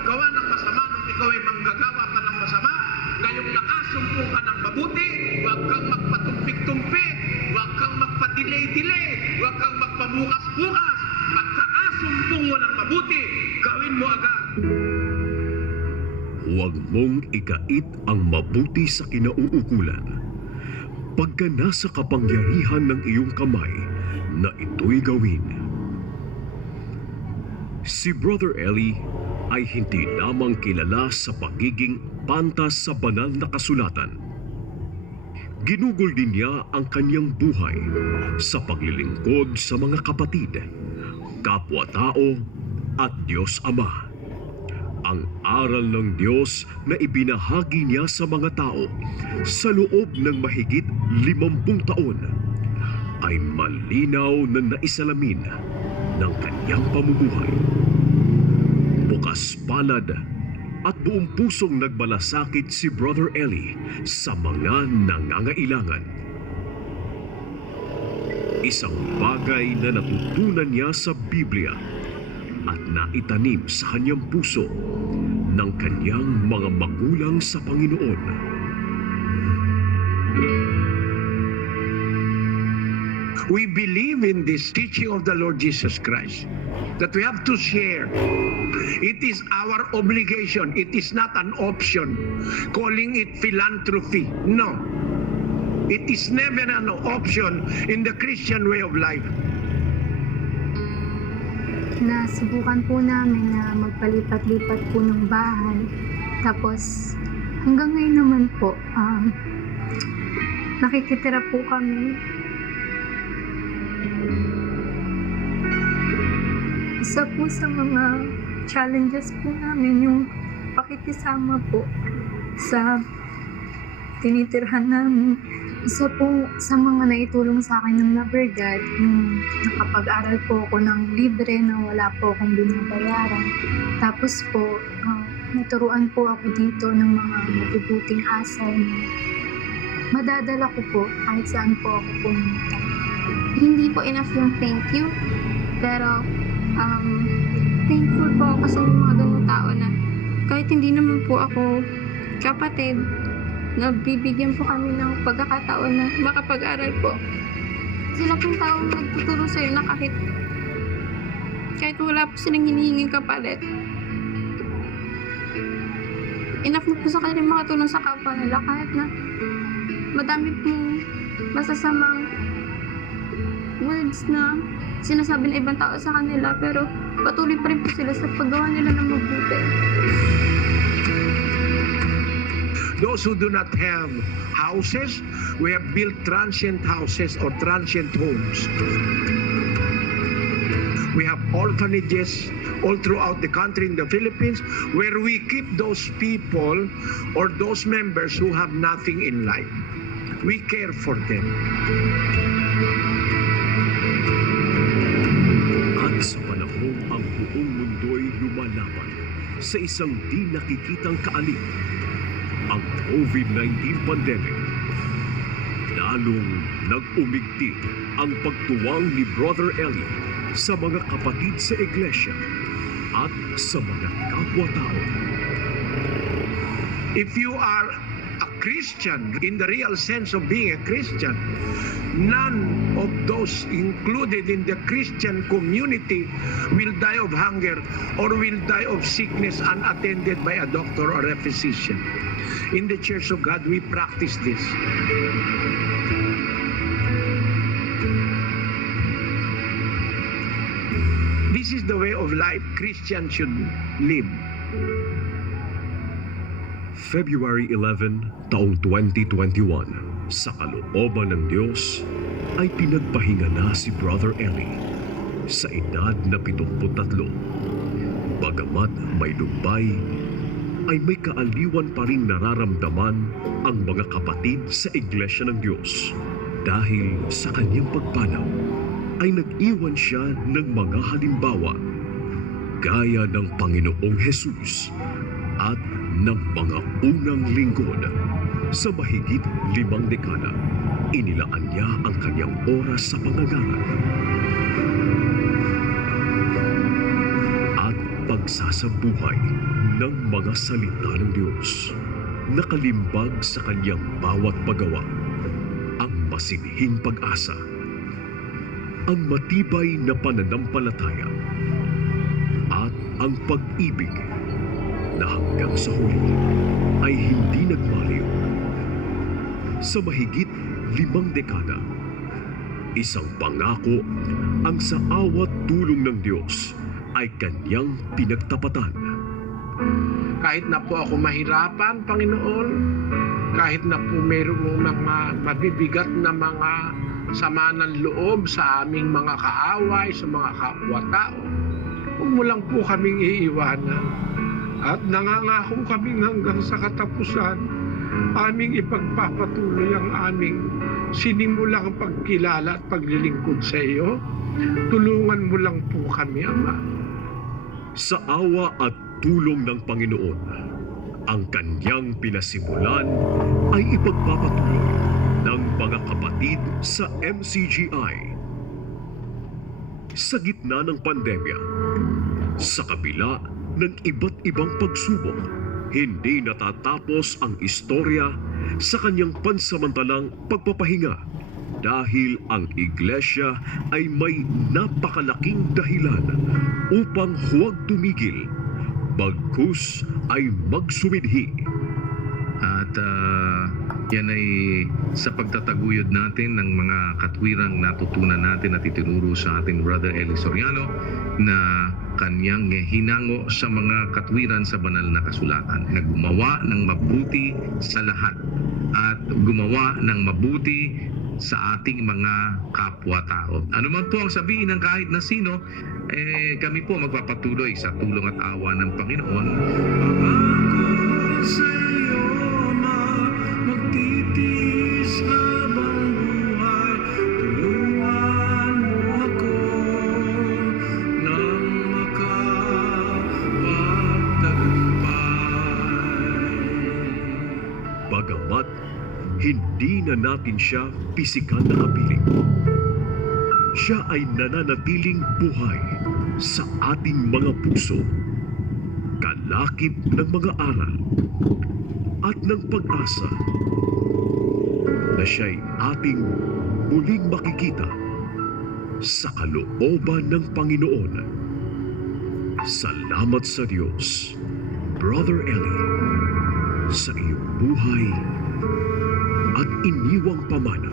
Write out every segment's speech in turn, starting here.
maggawa ng masama nung ikaw ay manggagawa pa ng masama. Ngayong nakasumpo ka ng mabuti, huwag kang magpatumpik-tumpik, huwag kang magpa-delay-delay, huwag kang magpabukas-bukas. Pagkakasumpo mo ng mabuti, gawin mo agad. Huwag mong ikait ang mabuti sa kinauukulan. Pagka nasa kapangyarihan ng iyong kamay na ito'y gawin. Si Brother Eli ay hindi lamang kilala sa pagiging pantas sa banal na kasulatan. Ginugol din niya ang kanyang buhay sa paglilingkod sa mga kapatid, kapwa-tao at Diyos Ama. Ang aral ng Diyos na ibinahagi niya sa mga tao sa loob ng mahigit 50 taon ay malinaw na naisalamin ng kanyang pamumuhay. Bukas palad at buong pusong nagmalasakit si Brother Eli sa mga nangangailangan. Isang bagay na natutunan niya sa Biblia at naitanim sa kanyang puso ng kanyang mga magulang sa Panginoon. We believe in this teaching of the Lord Jesus Christ that we have to share. It is our obligation. It is not an option. Calling it philanthropy. No. It is never an option in the Christian way of life. Nasubukan po namin na magpalipat-lipat po ng bahay. Tapos hanggang ngayon naman po, nakikitira po kami. Isa po sa mga challenges po namin yung pakikisama po sa tinitirhan namin. Isa po sa mga naitulong sa akin ng Lover God, yung nakapag-aral po ako ng libre na wala po akong binabayaran. Tapos po, naturuan po ako dito ng mga mabubuting asal na madadala ko po kahit saan po ako pumunta. Hindi po enough yung thank you, pero thankful po ako sa mga ganung tao na kahit hindi naman po ako kapatid, nabibigyan po kami ng pagkakataon na makapag-aral po. Sila pong taong nagtuturo sa'yo na kahit wala po silang hinihinging kapalit, enough na po sa kanila makatulong sa kapwa nila kahit na madami pong masasamang words na sinasabi ng ibang tao sa kanila, pero patuloy pa rin po sila sa paggawa nila ng mabuti. Those who do not have houses, we have built transient houses or transient homes. We have orphanages all throughout the country in the Philippines where we keep those people or those members who have nothing in life. We care for them. At sa panahon ang buong mundo'y lumalaban sa isang di nakikitang kaalip, ang COVID-19 pandemic, lalong nag-umigting ang pagtuwang ni Brother Eli sa mga kapatid sa iglesia at sa mga kapwa-tao. If you are a Christian, in the real sense of being a Christian, none of those included in the Christian community will die of hunger or will die of sickness unattended by a doctor or a physician. In the Church of God, we practice this. This is the way of life Christians should live. February 11, taong 2021, sa kalooban ng Diyos, ay pinagpahinga na si Brother Eli sa edad na 73. Bagamat may lumbay, ay may kaaliwan pa rin nararamdaman ang mga kapatid sa Iglesia ng Diyos. Dahil sa kanyang pagpanaw, ay nag-iwan siya ng mga halimbawa gaya ng Panginoong Hesus at ng mga unang lingkod. Sa mahigit 5 dekada, inilaan niya ang kanyang oras sa pangangaral at nagsasabuhay ng mga salita ng Diyos, nakalimbag sa kanyang bawat paggawa, ang masinhing pag-asa, ang matibay na pananampalataya, at ang pag-ibig na hanggang sa huli ay hindi nagmaliw. Sa mahigit 5 dekada, isang pangako ang sa awat tulong ng Diyos ay kanyang pinagtapatan. Kahit na po ako mahirapan, Panginoon, kahit na po mayroong mga mabibigat na mga sama ng loob sa aming mga kaaway, sa mga kapwa-tao, huwag mo lang po kaming iiwanan. At nangangako kaming hanggang sa katapusan, aming ipagpapatuloy ang aming sinimulang pagkilala at paglilingkod sa iyo. Tulungan mo lang po kami, Ama. Sa awa at tulong ng Panginoon, ang kanyang pinasimulan ay ipagpapatuloy ng mga kapatid sa MCGI. Sa gitna ng pandemya, sa kabila ng iba't ibang pagsubok, hindi natatapos ang istorya sa kanyang pansamantalang pagpapahinga dahil ang iglesia ay may napakalaking dahilan upang huwag tumigil, bagkus ay magsumidhi. At yan ay sa pagtataguyod natin ng mga katwirang natutunan natin at itinuro sa ating Brother Eli Soriano na kanyang hinango sa mga katwiran sa banal na kasulatan na gumawa ng mabuti sa lahat at gumawa ng mabuti sa ating mga kapwa-tao. Ano man po ang sabihin ng kahit na sino, kami po magpapatuloy sa tulong at awa ng Panginoon. Magtitis habang buhay, tulungan mo ako nang makapagtagumpay. Bagamat hindi na natin siya pisikal na kapiling, siya ay nananatiling buhay sa ating mga puso, kalakip ng mga aral at ng pag-asa na siya'y ating muling makikita sa kalooban ng Panginoon. Salamat sa Diyos, Brother Eli, sa iyong buhay at iniwang pamana.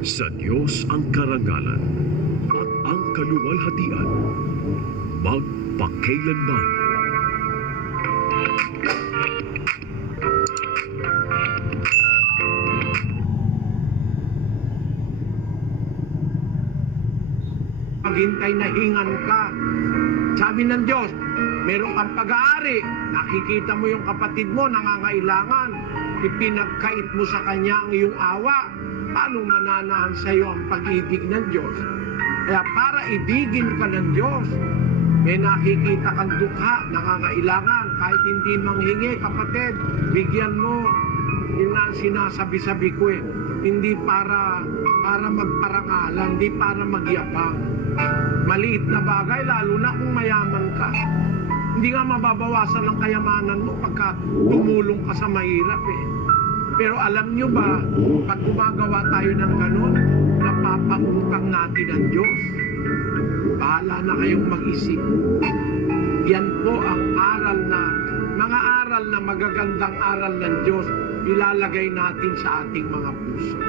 Sa Diyos ang karangalan at ang kaluwalhatian, magpakailanman. Maghintay na hingan ka. Sabi ng Diyos, meron kang pag-aari. Nakikita mo yung kapatid mo, nangangailangan. Ipinagkait mo sa kanya ang iyong awa. Paano mananahan sa iyo ang pag-ibig ng Diyos? Kaya para ibigin ka ng Diyos, may nakikita kang dukha, nangangailangan. Kahit hindi manghingi, kapatid, bigyan mo. Yun na ang sinasabi-sabi ko eh. Hindi para magparangalan, hindi para magyabang. Maliit na bagay, lalo na kung mayaman ka. Hindi nga mababawasan ang kayamanan mo pagka tumulong ka sa mahirap eh. Pero alam nyo ba, pag gumagawa tayo ng ganun, napapautang natin ang Diyos. Bahala na kayong mag-isip. Yan po ang mga aral na magagandang aral ng Diyos, ilalagay natin sa ating mga puso.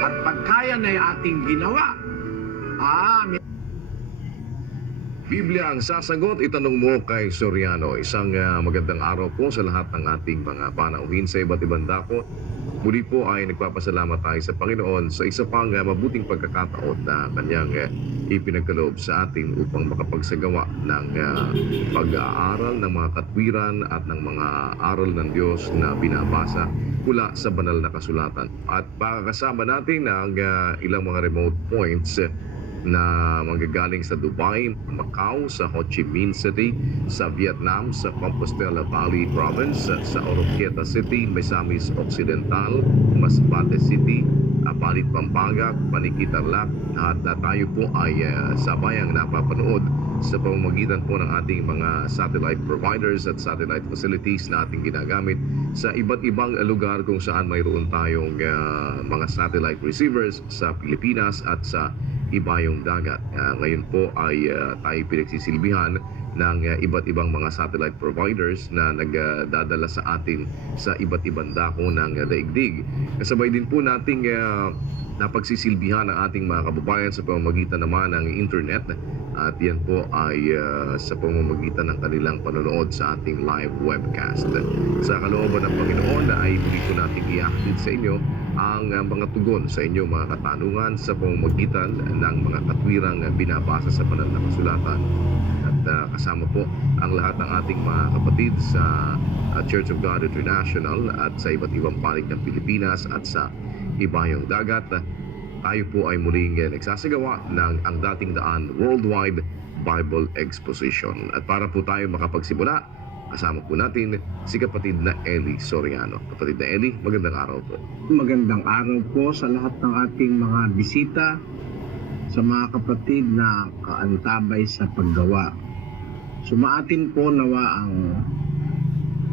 At pagkaya na yung ating ginawa, Biblia ang sasagot, itanong mo kay Soriano. Isang magandang araw po sa lahat ng ating mga panauhin sa iba't ibang dako. Muli po ay nagpapasalamat tayo sa Panginoon sa isa pang mabuting pagkakataon na kanyang ipinagkaloob sa atin upang makapagsagawa ng pag-aaral ng mga katwiran at ng mga aral ng Diyos na binabasa mula sa banal na kasulatan. At pakakasama natin ang ilang mga remote points na manggagaling sa Dubai, Macau, sa Ho Chi Minh City, sa Vietnam, sa Compostela Valley Province, sa Oroquieta City, Misamis Occidental, Masbate City, Palit Pampanga, Paniki Tarlac at tayo po ay sabayang napapanood sa pamamagitan po ng ating mga satellite providers at satellite facilities na ating ginagamit sa iba't ibang lugar kung saan mayroon tayong mga satellite receivers sa Pilipinas at sa ibayong dagat. Ngayon po ay tayo pinagsisilbihan ng iba't ibang mga satellite providers na nagdadala sa atin sa iba't ibang dako ng daigdig. Kasabay din po nating napagsisilbihan ang ating mga kababayan sa pamamagitan naman ng internet at yan po ay sa pamamagitan ng kanilang panonood sa ating live webcast. Sa kalooban ng Panginoon ay muli po natin i-update sa inyo ang mga tugon sa inyong mga katanungan sa pamamagitan ng mga katwirang binabasa sa banal na kasulatan. Kasama po ang lahat ng ating mga kapatid sa Church of God International at sa iba't ibang panig ng Pilipinas at sa ibayong dagat. Tayo po ay muling nagsasagawa ng ang dating daan Worldwide Bible Exposition. At para po tayo makapagsimula, kasama po natin si kapatid na Eli Soriano. Kapatid na Eli, magandang araw po. Magandang araw po sa lahat ng ating mga bisita, sa mga kapatid na kaantabay sa paggawa. Sumaatin po nawa ang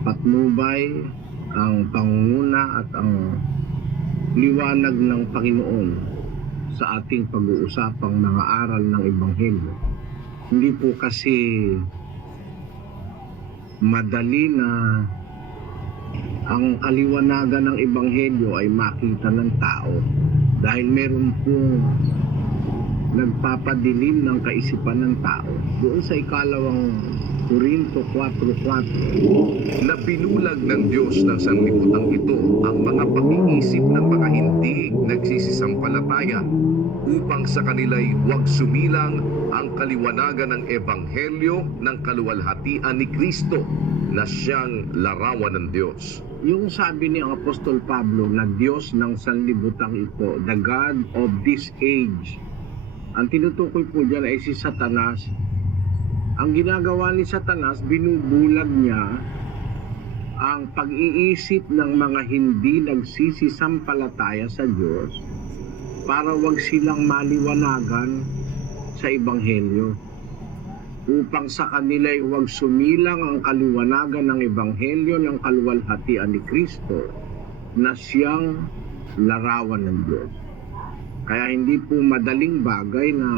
patnubay, ang pangunguna at ang liwanag ng Panginoon sa ating pag-uusapang mga aral ng Ebanghelyo. Hindi po kasi madali na ang kaliwanagan ng Ebanghelyo ay makita ng tao dahil meron pong nagpapadilim ng kaisipan ng tao. Doon sa ikalawang Korinto 4:4, Na binulag ng Diyos ng sanlibutan ito ang mga pag-iisip ng mga hindi nagsisisampalataya upang sa kanila'y huwag sumilang ang kaliwanagan ng Ebanghelyo ng kaluwalhatian ni Kristo na siyang larawan ng Diyos. yung sabi ni Apostol Pablo na Diyos ng sanlibutan ito, the God of this age. Ang tinutukoy po dyan ay si Satanas. Ang ginagawa ni Satanas, binubulag niya ang pag-iisip ng mga hindi nagsisisampalataya sa Diyos para wag silang maliwanagan sa Ebanghelyo, upang sa kanila'y huwag sumilang ang kaliwanagan ng Ebanghelyo ng kaluwalhatian ni Kristo na siyang larawan ng Diyos. Kaya hindi po madaling bagay na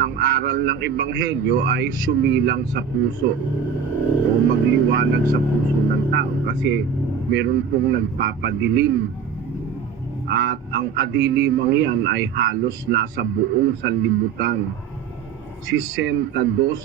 ang aral ng Ebanghelyo ay sumilang sa puso o magliwanag sa puso ng tao, kasi meron pong nagpapadilim at ang kadilimang yan ay halos nasa buong sanlibutan. 62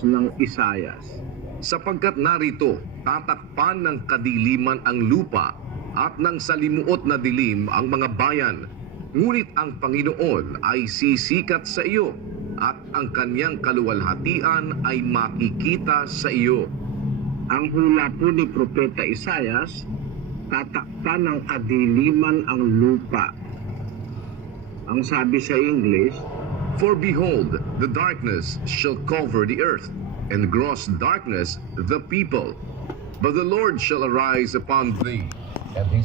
ng Isayas. Sapagkat narito, tatakpan ng kadiliman ang lupa at ng salimuot na dilim ang mga bayan. Ngunit ang Panginoon ay sisikat sa iyo at ang kanyang kaluwalhatian ay makikita sa iyo. Ang hula po ni Propeta Isayas, tatakpan ng kadiliman ang lupa. Ang sabi sa English, For behold, the darkness shall cover the earth, and gross darkness the people. But the Lord shall arise upon thee, and his